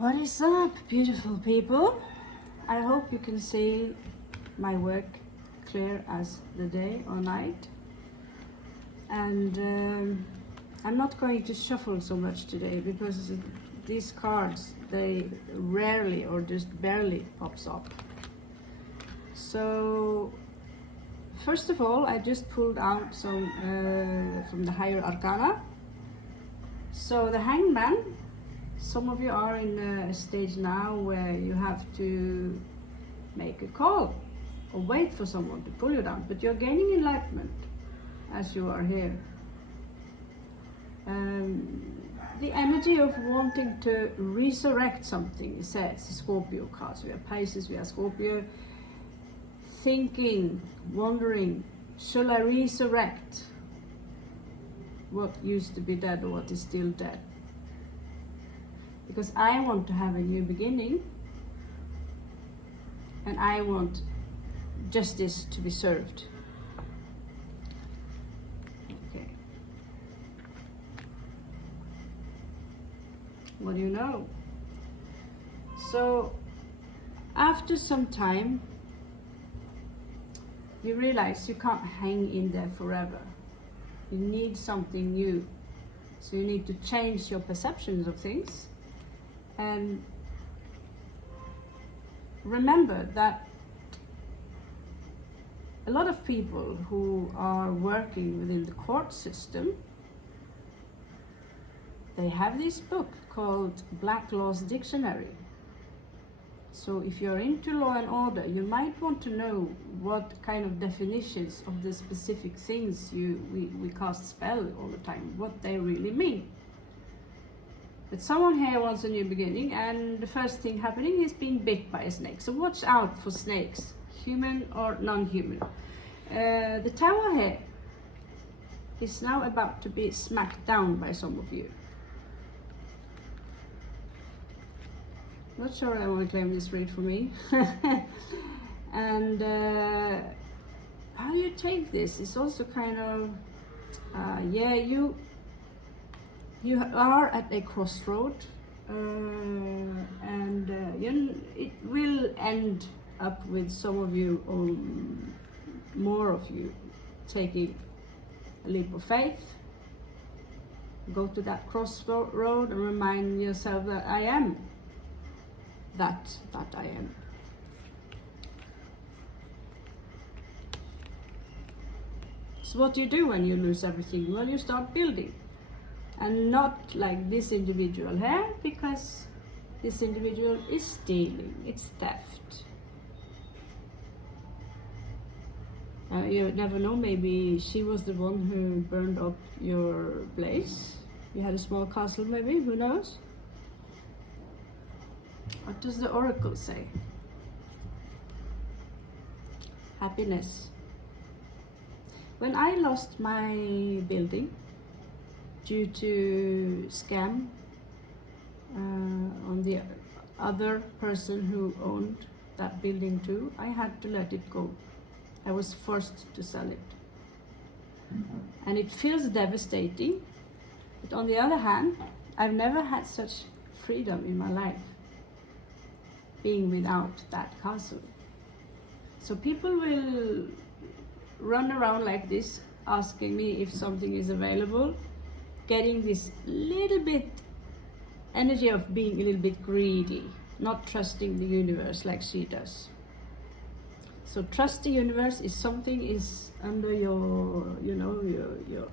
What is up, beautiful people? I hope you can see my work clear as the day or night. And I'm not going to shuffle so much today because these cards, they rarely or just barely pops up. So first of all, I just pulled out some from the higher arcana. So the Hangman, some of you are in a stage now where you have to make a call or wait for someone to pull you down, but you're gaining enlightenment as you are here. The energy of wanting to resurrect something, it says Scorpio cards. We have Pisces, we have Scorpio. Thinking, wondering, shall I resurrect what used to be dead or what is still dead? Because I want to have a new beginning, and I want justice to be served. Okay. What do you know? So, after some time, you realize you can't hang in there forever. You need something new. So you need to change your perceptions of things. And remember that a lot of people who are working within the court system, they have this book called Black Law's Dictionary. So if you're into law and order, you might want to know what kind of definitions of the specific things we cast spell all the time, what they really mean. But someone here wants a new beginning, and the first thing happening is being bit by a snake. So watch out for snakes, human or non-human. The tower here is now about to be smacked down by some of you. Not sure I want to claim this read for me. And how you take this is also kind of, you are at a crossroad, and it will end up with some of you, or more of you, taking a leap of faith. Go to that crossroad and remind yourself that I am that I am. So what do you do when you lose everything? Well, you start building. And not like this individual here, because this individual is stealing, it's theft. You never know, maybe she was the one who burned up your place. You had a small castle maybe, who knows? What does the oracle say? Happiness. When I lost my building due to scam on the other person who owned that building too, I had to let it go. I was forced to sell it. And it feels devastating, but on the other hand, I've never had such freedom in my life, being without that castle. So people will run around like this, asking me if something is available, getting this little bit energy of being a little bit greedy, not trusting the universe like she does. So trust the universe is something is under your, your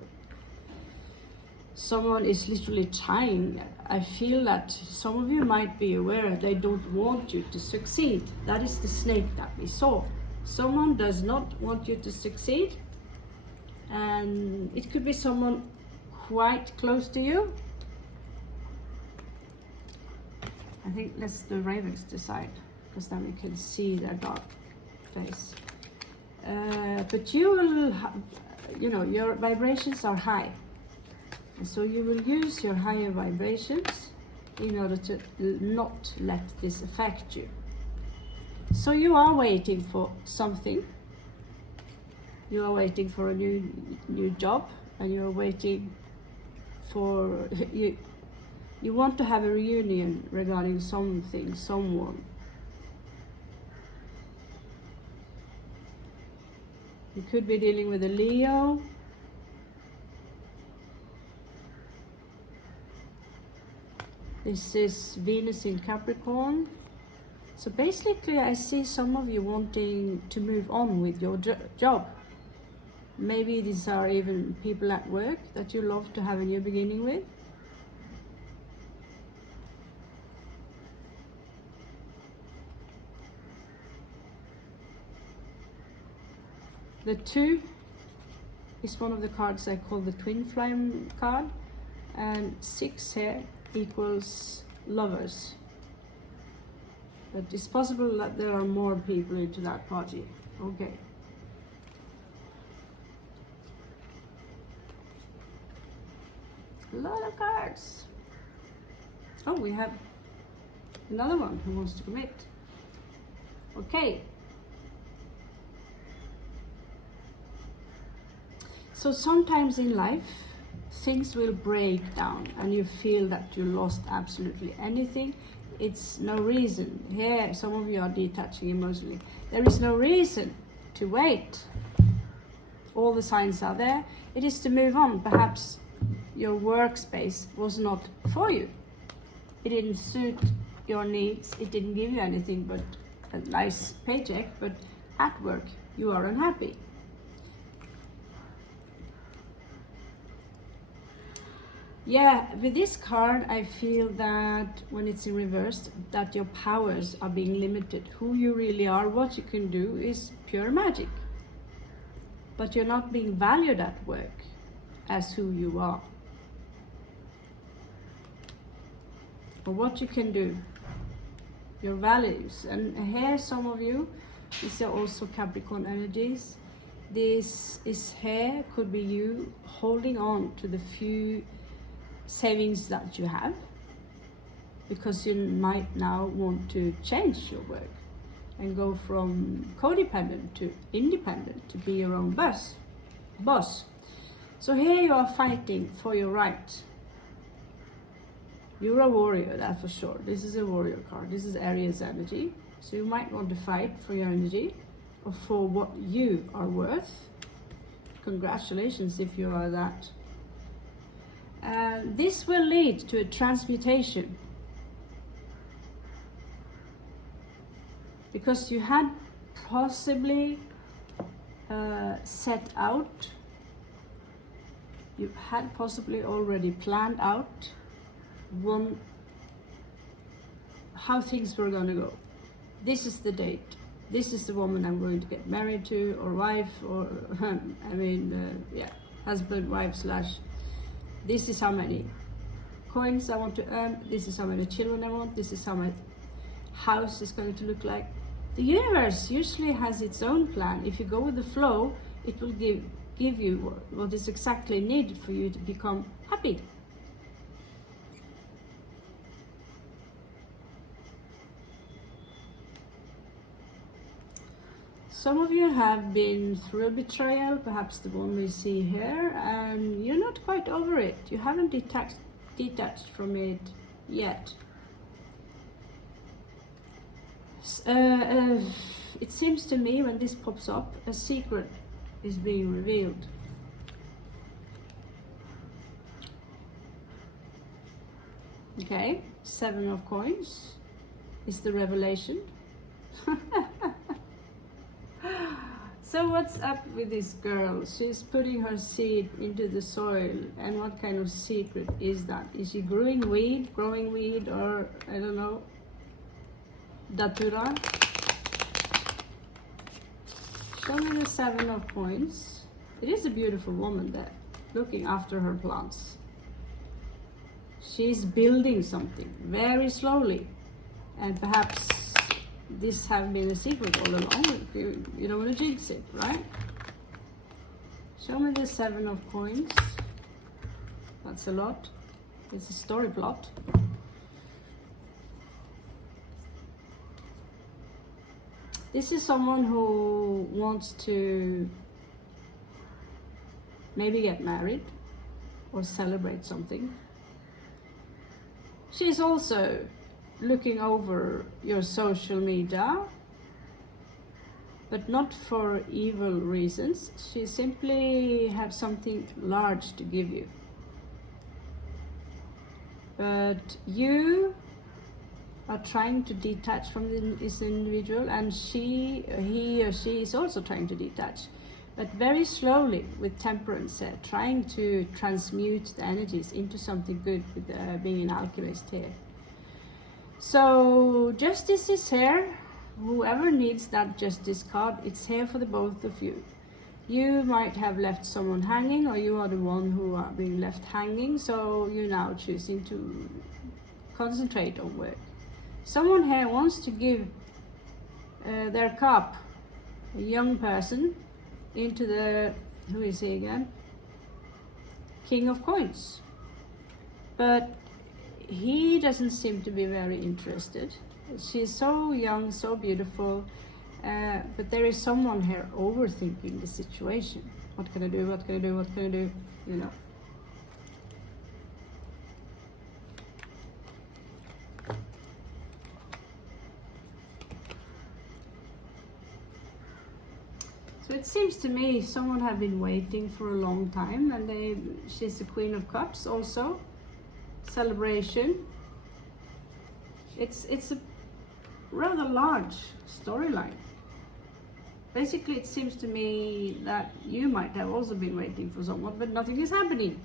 someone is literally trying. I feel that some of you might be aware they don't want you to succeed. That is the snake that we saw. Someone does not want you to succeed, and it could be someone quite close to you. I think let's the ravens decide, because then we can see their dark face. But you will, your vibrations are high. And so you will use your higher vibrations in order to not let this affect you. So you are waiting for something. You are waiting for a new job, and you are waiting for You want to have a reunion regarding something, someone. You could be dealing with a Leo. This is Venus in Capricorn. So basically I see some of you wanting to move on with your job. Maybe these are even people at work that you love to have a new beginning with. The 2 is one of the cards I call the twin flame card, and 6 here equals lovers. But it's possible that there are more people into that party. Okay. A lot of cards. Oh, we have another one who wants to commit. Okay. So sometimes in life, things will break down and you feel that you lost absolutely anything. It's no reason. Here, some of you are detaching emotionally. There is no reason to wait. All the signs are there. It is to move on. Perhaps your workspace was not for you. It didn't suit your needs. It didn't give you anything but a nice paycheck. But at work, you are unhappy. Yeah, with this card, I feel that when it's in reverse, that your powers are being limited. Who you really are, what you can do is pure magic. But you're not being valued at work as who you are. Or what you can do, your values. And here, some of you, these are also Capricorn energies. This is here, could be you holding on to the few savings that you have, because you might now want to change your work and go from codependent to independent, to be your own boss. So here you are fighting for your right. You're a warrior, that's for sure. This is a warrior card. This is Aries energy. So you might want to fight for your energy or for what you are worth. Congratulations if you are that. This will lead to a transmutation, because you had possibly set out, you had possibly already planned out how things were going to go. This is the date. This is the woman I'm going to get married to, or wife, or husband, wife slash. This is how many coins I want to earn. This is how many children I want. This is how my house is going to look like. The universe usually has its own plan. If you go with the flow, it will give you what is exactly needed for you to become happy. Some of you have been through a betrayal, perhaps the one we see here, and you're not quite over it. You haven't detached from it yet. It seems to me when this pops up, a secret is being revealed. Okay, 7 of coins is the revelation. So what's up with this girl? She's putting her seed into the soil, and what kind of secret is that? Is she growing weed, or I don't know, datura? Show me the 7 of coins. It is a beautiful woman there, looking after her plants. She's building something very slowly, and perhaps this have been a secret all along. You don't want to jinx it, right? Show me the 7 of coins. That's a lot. It's a story plot. This is someone who wants to maybe get married or celebrate something. She's also looking over your social media, but not for evil reasons. She simply has something large to give you. But you are trying to detach from this individual, and he or she is also trying to detach, but very slowly, with temperance, trying to transmute the energies into something good, with being an alchemist here. So justice is here. Whoever needs that justice card, it's here for the both of you. You might have left someone hanging, or you are the one who are being left hanging, so you're now choosing to concentrate on work. Someone here wants to give their cup, a young person, into the, who is he again? King of Coins. But he doesn't seem to be very interested. She's so young, so beautiful, but there is someone here overthinking the situation. What can I do? What can I do? What can I do? You know. So it seems to me someone have been waiting for a long time, and she's the Queen of Cups also. Celebration. It's a rather large storyline. Basically, it seems to me that you might have also been waiting for someone, but nothing is happening.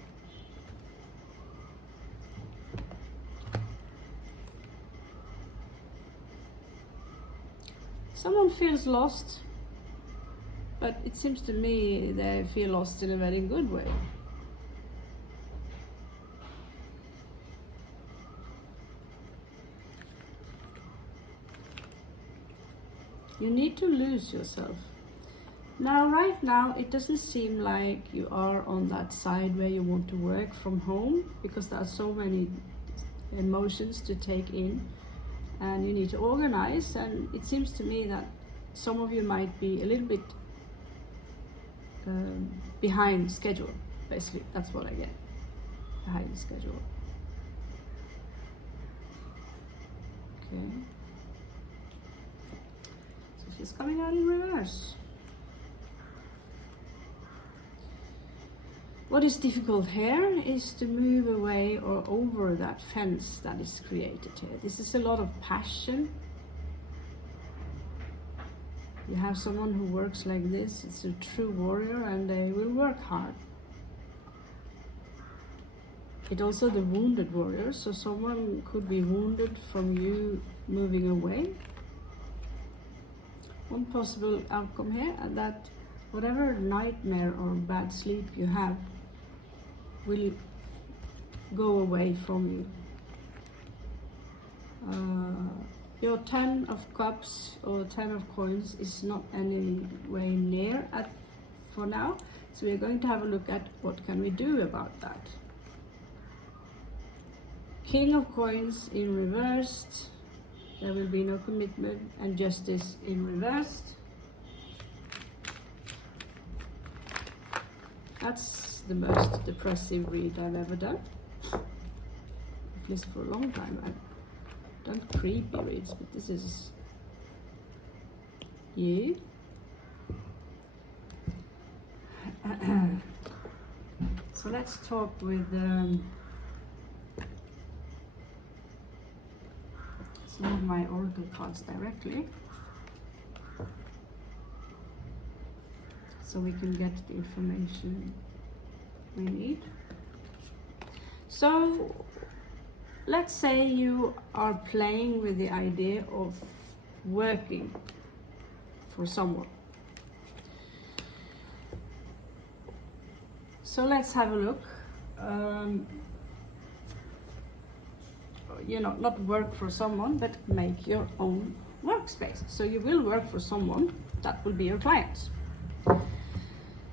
Someone feels lost, but it seems to me they feel lost in a very good way. You need to lose yourself. Now, right now, it doesn't seem like you are on that side where you want to work from home, because there are so many emotions to take in, and you need to organize. And it seems to me that some of you might be a little bit behind schedule. Basically, that's what I get. Behind schedule. Okay. She's coming out in reverse. What is difficult here is to move away or over that fence that is created here. This is a lot of passion. You have someone who works like this. It's a true warrior, and they will work hard. It's also the wounded warrior, so someone could be wounded from you moving away. One possible outcome here, and that whatever nightmare or bad sleep you have will go away from you. Your 10 of Cups or 10 of Coins is not any way near for now, so we're going to have a look at what can we do about that. King of Coins in reversed. There will be no commitment, and Justice in reversed. That's the most depressive read I've ever done. At least for a long time. I've done creepy reads, but this is you. So let's talk with some of my oracle cards directly, so we can get the information we need. So let's say you are playing with the idea of working for someone. So let's have a look. Not work for someone, but make your own workspace. So you will work for someone that will be your client.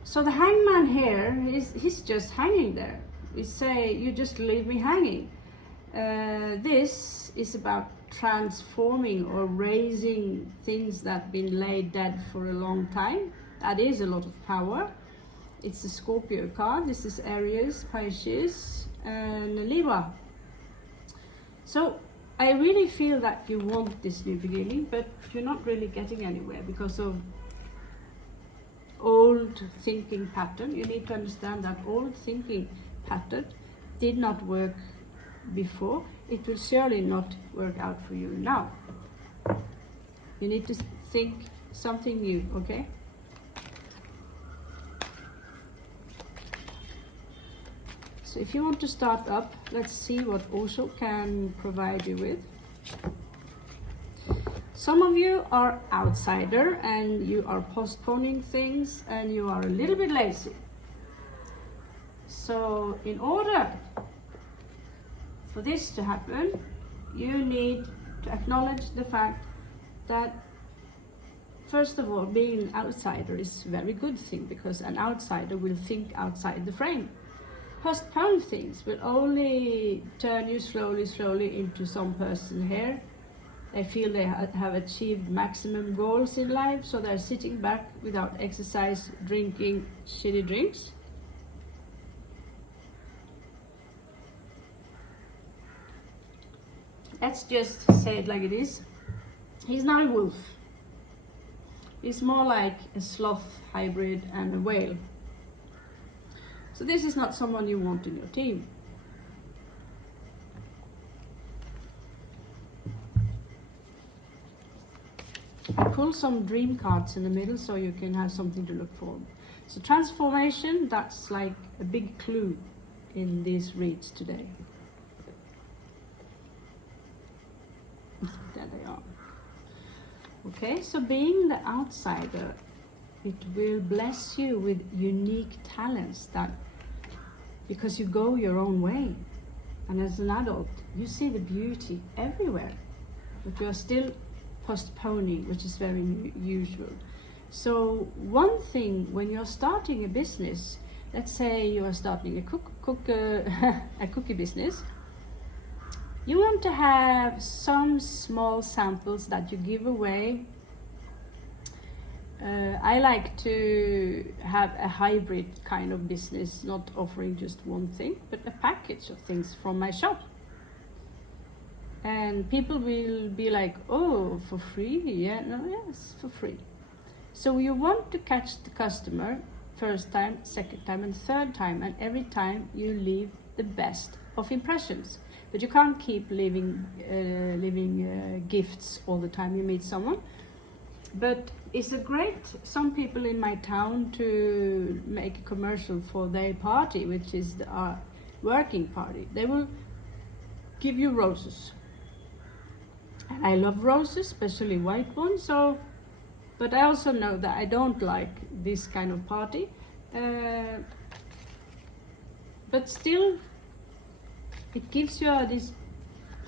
So the hangman here he's just hanging there. We say, you just leave me hanging. This is about transforming or raising things that have been laid dead for a long time. That is a lot of power. It's the Scorpio card. This is Aries, Pisces, and Libra. So I really feel that you want this new beginning, but you're not really getting anywhere because of old thinking pattern. You need to understand that old thinking pattern did not work before. It will surely not work out for you now. You need to think something new, okay? So if you want to start up, let's see what Osho can provide you with. Some of you are outsider and you are postponing things and you are a little bit lazy. So in order for this to happen, you need to acknowledge the fact that, first of all, being an outsider is a very good thing, because an outsider will think outside the frame. Postpone things will only turn you slowly into some person here. They feel they have achieved maximum goals in life, so they're sitting back without exercise, drinking shitty drinks. Let's just say it like it is. He's not a wolf. He's more like a sloth hybrid and a whale. So this is not someone you want in your team. I pull some dream cards in the middle so you can have something to look for. So transformation, that's like a big clue in these reads today. There they are. Okay, so being the outsider, it will bless you with unique talents, that because you go your own way. And as an adult, you see the beauty everywhere, but you're still postponing, which is very usual. So one thing when you're starting a business, let's say you are starting a cookie business, you want to have some small samples that you give away. I like to have a hybrid kind of business, not offering just one thing, but a package of things from my shop. And people will be like, oh, for free? Yeah, no, yes, for free. So you want to catch the customer first time, second time, and third time, and every time you leave the best of impressions. But you can't keep leaving gifts all the time you meet someone. But it's a great, some people in my town to make a commercial for their party, which is our working party. They will give you roses. And I love roses, especially white ones. So, but I also know that I don't like this kind of party. But still, it gives you this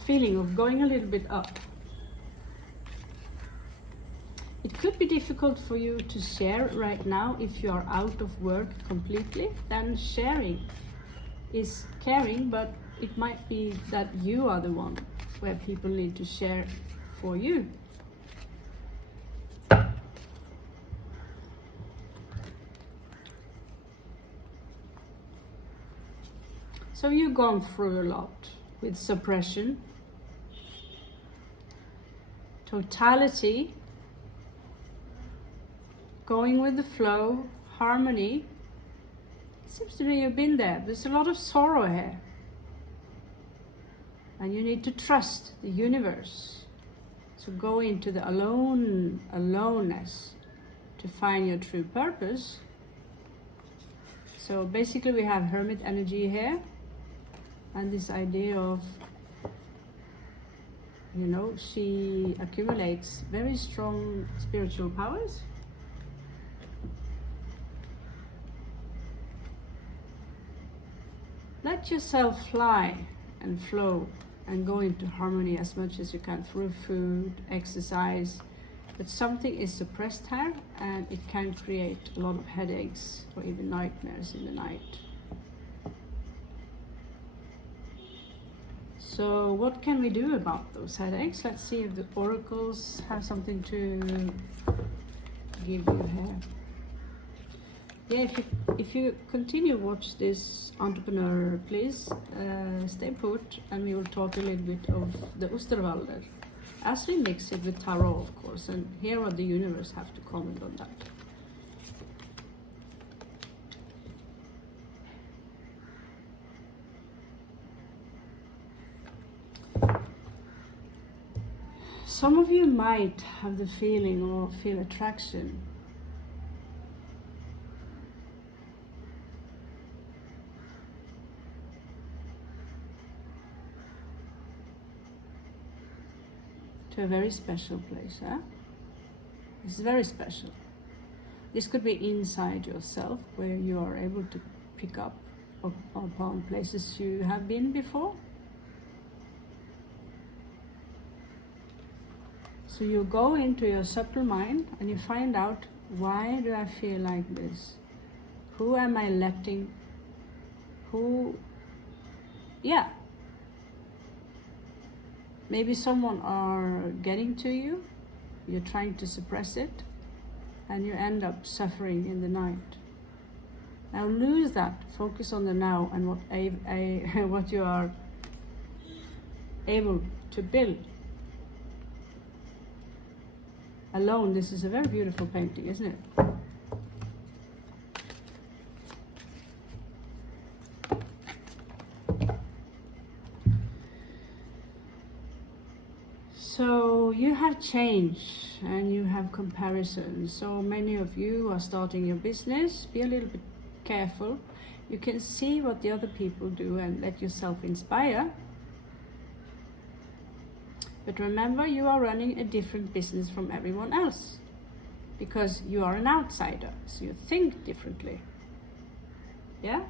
feeling of going a little bit up. It could be difficult for you to share right now if you are out of work completely. Then sharing is caring, but it might be that you are the one where people need to share for you. So you've gone through a lot with suppression, totality, going with the flow, harmony. It seems to me you've been there. There's a lot of sorrow here. And you need to trust the universe. So go into the aloneness to find your true purpose. So basically we have hermit energy here. And this idea of, you know, she accumulates very strong spiritual powers. Let yourself fly and flow and go into harmony as much as you can through food, exercise. But something is suppressed here, and it can create a lot of headaches or even nightmares in the night. So what can we do about those headaches? Let's see if the oracles have something to give you here. yeah, if you continue watch this entrepreneur, please stay put, and we will talk a little bit of the Osterwalder as we mix it with tarot, of course, and hear what the universe have to comment on that. Some of you might have the feeling or feel attraction to a very special place, huh? It's very special. This could be inside yourself, where you are able to pick up upon places you have been before. So you go into your subtle mind and you find out, why do I feel like this? Who am I letting? Yeah. Maybe someone are getting to you, you're trying to suppress it, and you end up suffering in the night. Now lose that, focus on the now and what you are able to build. Alone, this is a very beautiful painting, isn't it? So you have change and you have comparison. So many of you are starting your business. Be a little bit careful. You can see what the other people do and let yourself inspire. But remember, you are running a different business from everyone else because you are an outsider, so you think differently. Yeah?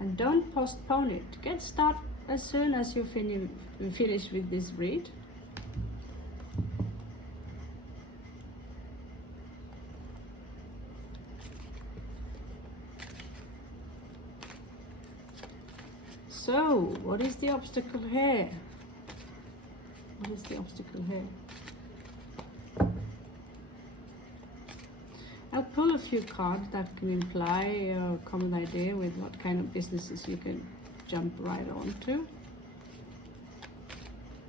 And don't postpone it. Get started as soon as you finish with this read. So, what is the obstacle here? What is the obstacle here? I'll pull a few cards that can imply a common idea with what kind of businesses you can jump right onto.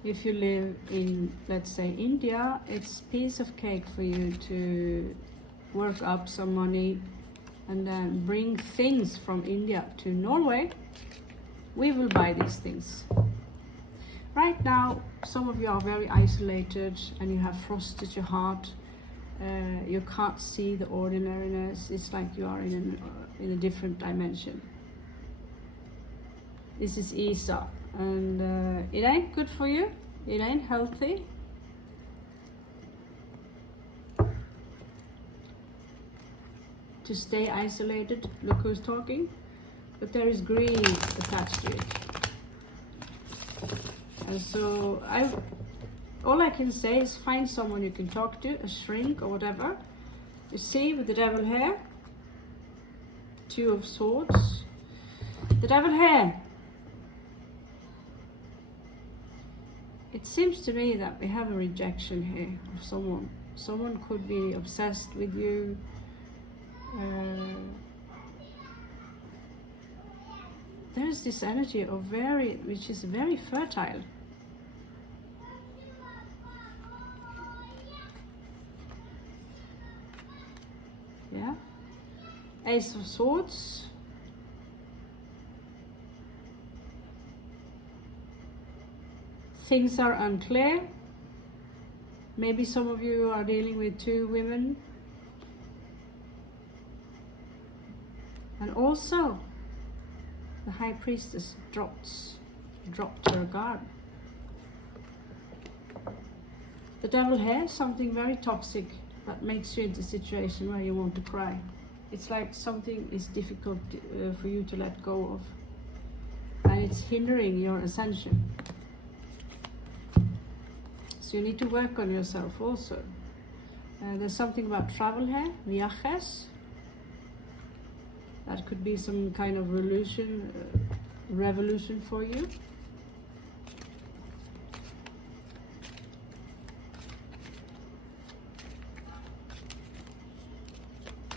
If you live in, let's say, India, it's piece of cake for you to work up some money and then bring things from India to Norway. We will buy these things. Right now, some of you are very isolated and you have frost at your heart. You can't see the ordinariness. It's like you are in a different dimension. This is Isa, and it ain't good for you. It ain't healthy. To stay isolated. Look who's talking. But there is greed attached to it. And so all I can say is find someone you can talk to, a shrink or whatever. You see, with the devil here, Two of Swords, the devil here. It seems to me that we have a rejection here of someone. Someone could be obsessed with you. There's this energy of which is very fertile. Yeah. Ace of Swords. Things are unclear. Maybe some of you are dealing with two women. And also, the High Priestess dropped her guard. The devil here, something very toxic that makes you into a situation where you want to cry. It's like something is difficult for you to let go of, and it's hindering your ascension. So you need to work on yourself also. There's something about travel here, viajes. That could be some kind of revolution for you.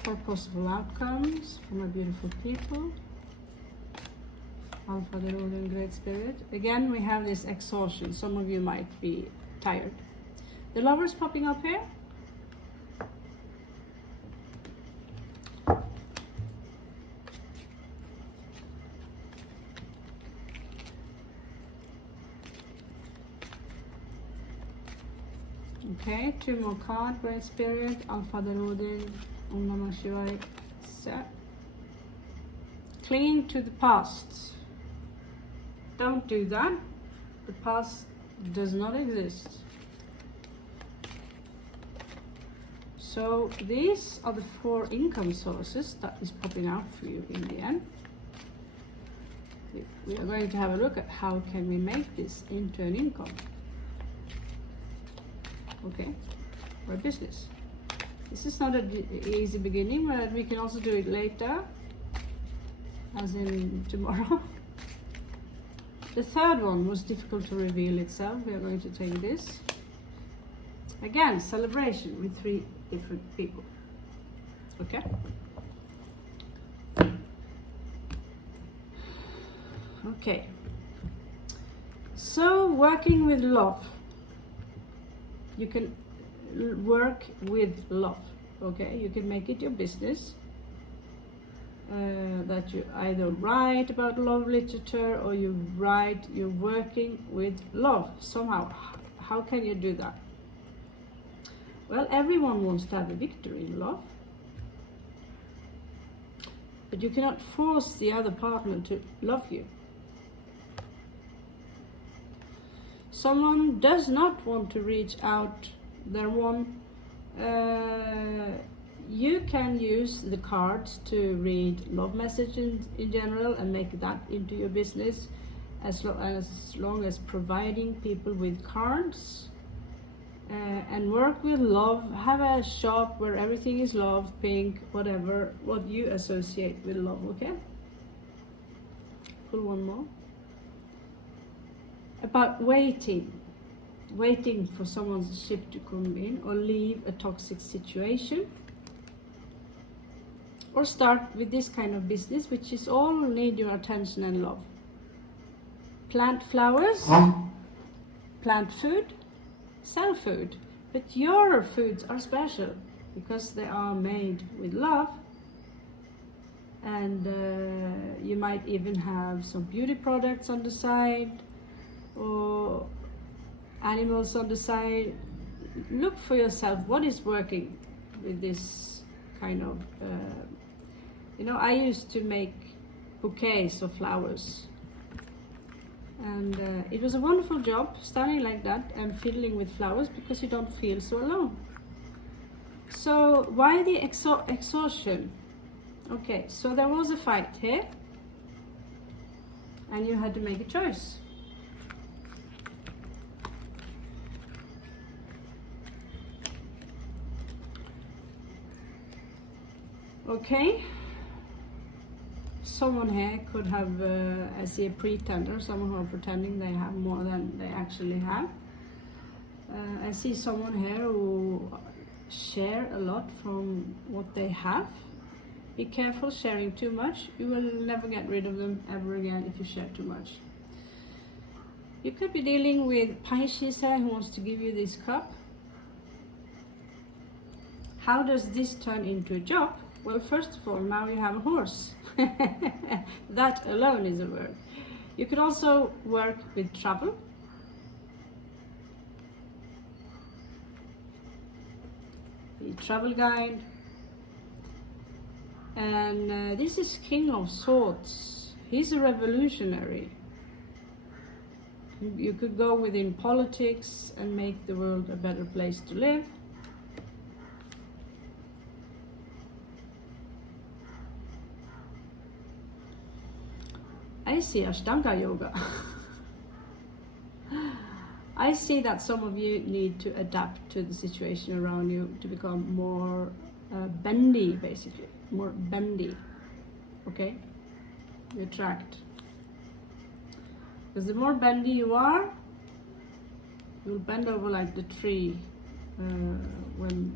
for possible outcomes for my beautiful people. Alpha, the Lord and Great Spirit. Again, we have this exhaustion. Some of you might be tired. The Lovers popping up here. Okay, 2 more cards. Great Spirit, Alpha, the Lord, Om Namah Shivaya. Set. Clinging to the past. Don't do that. The past does not exist. So these are the 4 income sources that is popping out for you in the end. We are going to have a look at how can we make this into an income. Okay, for a business. This is not an easy beginning, but we can also do it later, as in tomorrow. The third one was difficult to reveal itself. We are going to take this. Again, celebration with 3 different people. Okay? Okay. So, working with love. You can work with love. Okay? You can make it your business. That you either write about love literature or you're working with love somehow. How can you do that? Well, everyone wants to have a victory in love, but you cannot force the other partner to love you. Someone does not want to reach out their one. You can use the cards to read love messages in general and make that into your business, as long as providing people with cards and work with love. Have a shop where everything is love, pink, whatever, what you associate with love, okay? Pull one more. About waiting for someone's ship to come in or leave a toxic situation. Or start with this kind of business, which is all need your attention and love. Plant flowers, plant food, sell food. But your foods are special because they are made with love. And you might even have some beauty products on the side or animals on the side. Look for yourself what is working with this kind of I used to make bouquets of flowers, and it was a wonderful job standing like that and fiddling with flowers because you don't feel so alone. So why the exhaustion? Okay, so there was a fight here and you had to make a choice. Okay, someone here could have, I see a pretender, someone who are pretending they have more than they actually have. I see someone here who share a lot from what they have. Be careful sharing too much. You will never get rid of them ever again if you share too much. You could be dealing with Pisces here who wants to give you this cup. How does this turn into a job? Well, first of all, now you have a horse. That alone is a word. You could also work with travel. The travel guide. And this is King of Swords. He's a revolutionary. You could go within politics and make the world a better place to live. I see Ashtanga yoga. I see that some of you need to adapt to the situation around you to become more bendy, basically. More bendy. Okay? You attract. Because the more bendy you are, you'll bend over like the tree when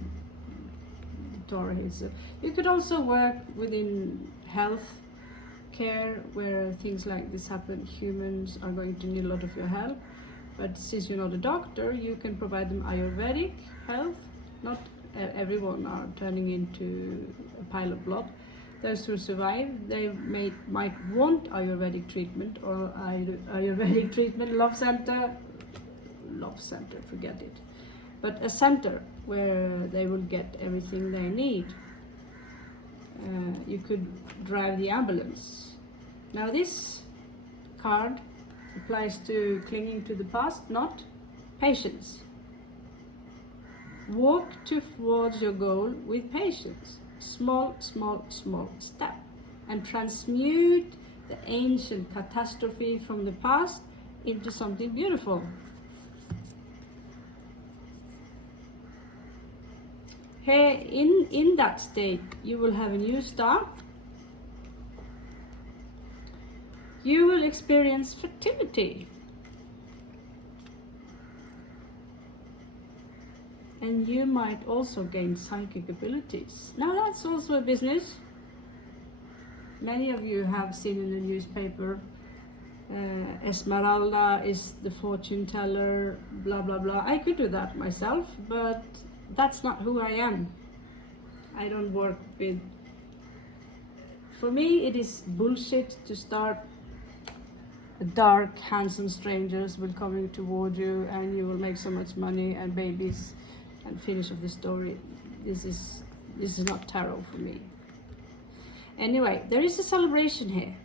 the Torah here. So you could also work within health care, where things like this happen. Humans are going to need a lot of your help, but since you're not a doctor, you can provide them Ayurvedic health. Not everyone are turning into a pile of blood. Those who survive, they might want Ayurvedic treatment or Ayurvedic treatment, love center, forget it. But a center where they will get everything they need. You could drive the ambulance. Now this card applies to clinging to the past, not patience. Walk towards your goal with patience. Small step, and transmute the ancient catastrophe from the past into something beautiful. Here, in that state, you will have a new start. You will experience fertility. And you might also gain psychic abilities. Now that's also a business. Many of you have seen in the newspaper, Esmeralda is the fortune teller, blah blah blah. I could do that myself, but that's not who I am. I don't work with... For me, it is bullshit to start dark, handsome strangers will coming toward you and you will make so much money and babies and finish of the story. This is not tarot for me. Anyway, there is a celebration here.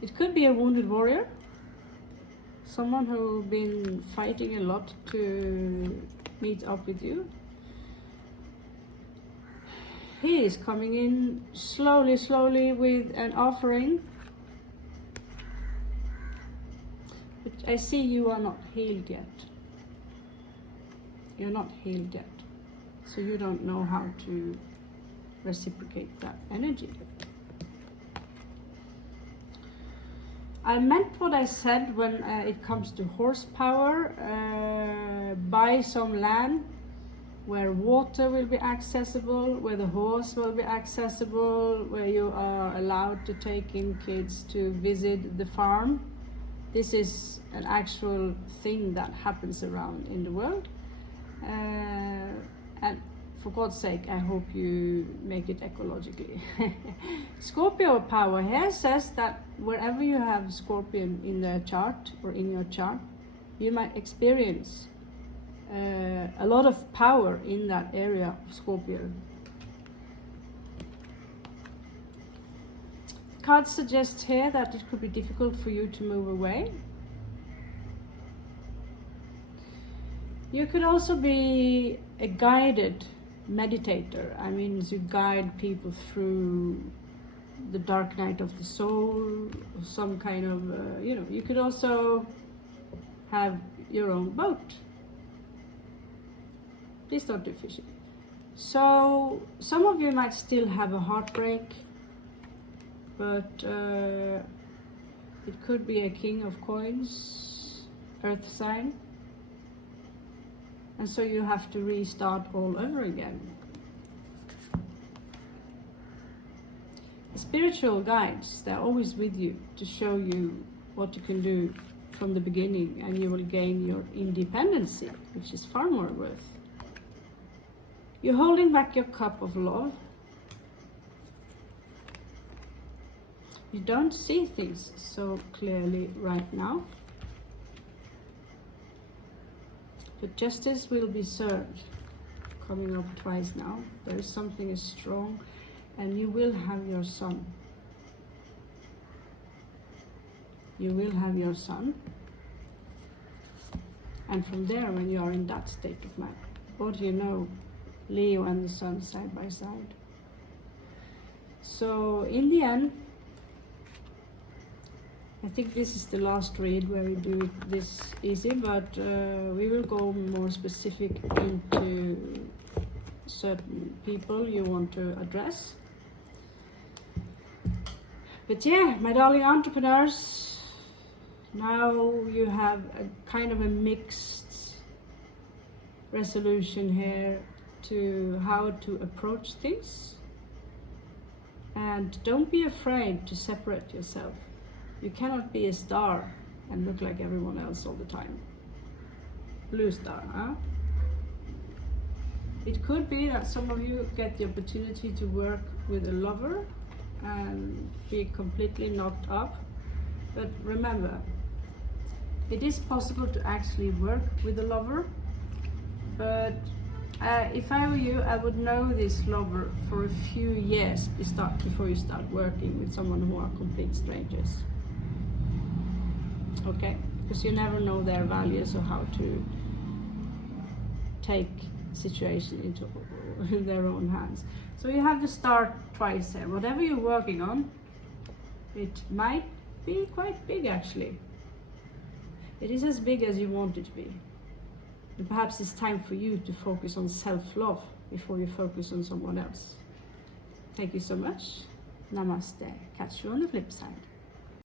It could be a wounded warrior, someone who been fighting a lot to meet up with you. He is coming in slowly with an offering. But I see you are not healed yet. You're not healed yet. So you don't know how to reciprocate that energy. I meant what I said when it comes to horsepower. Buy some land where water will be accessible, where the horse will be accessible, where you are allowed to take in kids to visit the farm. This is an actual thing that happens around in the world. And for God's sake, I hope you make it ecologically. Scorpio power here says that wherever you have Scorpion in the chart or in your chart, you might experience a lot of power in that area of Scorpio. Cards suggest here that it could be difficult for you to move away. You could also be a guided meditator. I mean, you guide people through the dark night of the soul, or some kind of, you could also have your own boat. Please don't do fishing. So, some of you might still have a heartbreak, but it could be a King of Coins, Earth sign. And so you have to restart all over again. The spiritual guides, they're always with you to show you what you can do from the beginning, and you will gain your independency, which is far more worth. You're holding back your cup of love. You don't see things so clearly right now. But justice will be served. Coming up twice now. There is something strong, and you will have your son. You will have your son. And from there, when you are in that state of mind, what do you know? Leo and the sun side by side. So in the end, I think this is the last read where we do it this easy, but we will go more specific into certain people you want to address. But yeah, my darling entrepreneurs, now you have a kind of a mixed resolution here to how to approach things. And don't be afraid to separate yourself. You cannot be a star and look like everyone else all the time. Blue star, huh? It could be that some of you get the opportunity to work with a lover and be completely knocked up. But remember, it is possible to actually work with a lover. But if I were you, I would know this lover for a few years before you start working with someone who are complete strangers. Okay? Because you never know their values or how to take situation into their own hands. So you have to start twice here. Whatever you're working on, it might be quite big actually. It is as big as you want it to be. And perhaps it's time for you to focus on self-love before you focus on someone else. Thank you so much. Namaste. Catch you on the flip side.